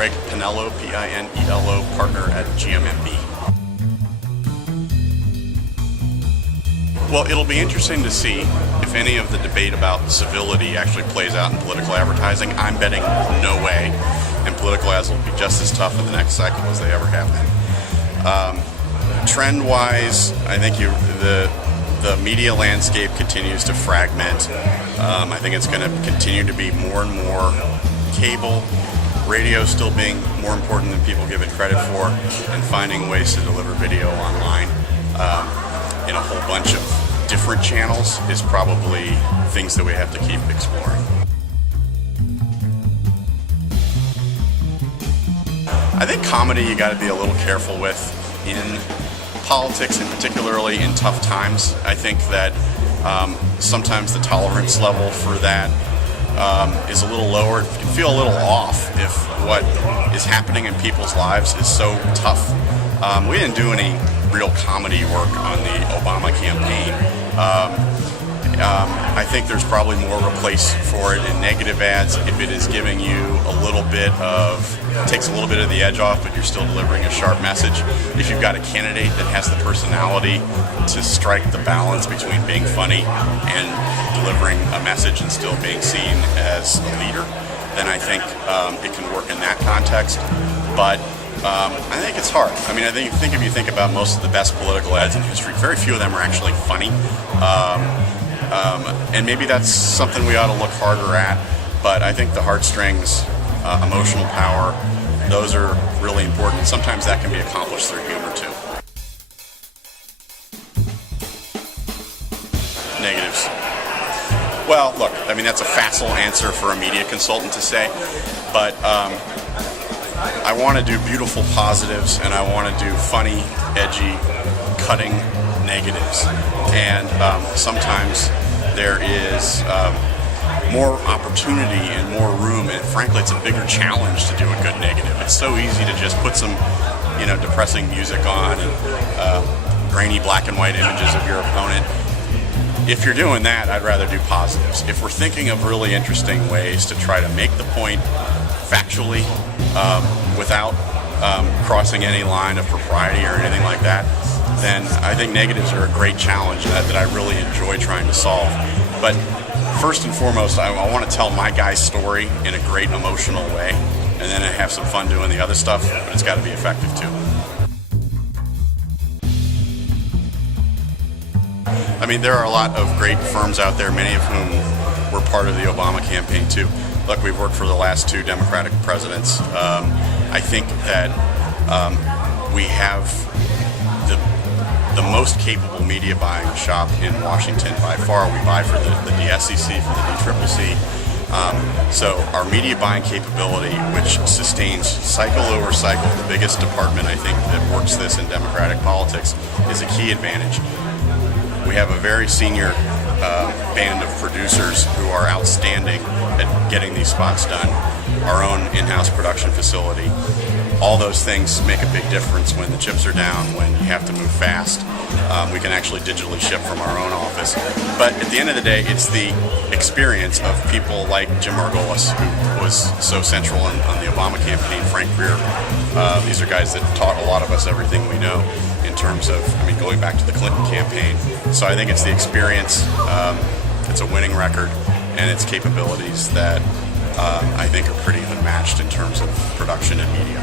Craig Pinelo, P-I-N-E-L-O, partner at GMMB. Well, it'll be interesting to see if any of the debate about civility actually plays out in political advertising. I'm betting no way, and political ads will be just as tough in the next cycle as they ever have been. Trend-wise, I think the media landscape continues to fragment. I think it's going to continue to be more and more cable, radio still being more important than people give it credit for, and finding ways to deliver video online in a whole bunch of different channels is probably things that we have to keep exploring. I think comedy you got to be a little careful with in politics, and particularly in tough times. I think that sometimes the tolerance level for that is a little lower. It can feel a little off if what is happening in people's lives is so tough. We didn't do any real comedy work on the Obama campaign. I think there's probably more of a place for it in negative ads if it is giving you a little bit of, takes a little bit of the edge off, but you're still delivering a sharp message. If you've got a candidate that has the personality to strike the balance between being funny and delivering a message and still being seen as a leader, then I think it can work in that context. But I think it's hard. I mean, I think if you think about most of the best political ads in history, very few of them are actually funny. And maybe that's something we ought to look harder at. But I think the heartstrings, emotional power, those are really important. Sometimes that can be accomplished through humor too. Negatives. Well, look, I mean, that's a facile answer for a media consultant to say, but I want to do beautiful positives, and I want to do funny, edgy, cutting negatives. And sometimes there is more opportunity and more room, and frankly, it's a bigger challenge to do a good negative. It's so easy to just put some, depressing music on and grainy black and white images of your opponent. If you're doing that, I'd rather do positives. If we're thinking of really interesting ways to try to make the point factually, without crossing any line of propriety or anything like that, then I think negatives are a great challenge that I really enjoy trying to solve. But first and foremost, I want to tell my guy's story in a great emotional way, and then I have some fun doing the other stuff, but it's got to be effective too. I mean, there are a lot of great firms out there, many of whom were part of the Obama campaign too. Look, we've worked for the last two Democratic presidents. I think that we have the most capable media buying shop in Washington by far. We buy for the DSCC, for the DCCC. So our media buying capability, which sustains cycle over cycle, the biggest department I think that works this in Democratic politics, is a key advantage. We have a very senior band of producers who are outstanding at getting these spots done. Our own in-house production facility. All those things make a big difference when the chips are down, when you have to move fast. We can actually digitally ship from our own office. But at the end of the day, it's the experience of people like Jim Margolis, who was so central on the Obama campaign, Frank Greer. These are guys that taught a lot of us everything we know in terms of, going back to the Clinton campaign. So I think it's the experience, it's a winning record, and it's capabilities that I think are pretty unmatched in terms of production and media.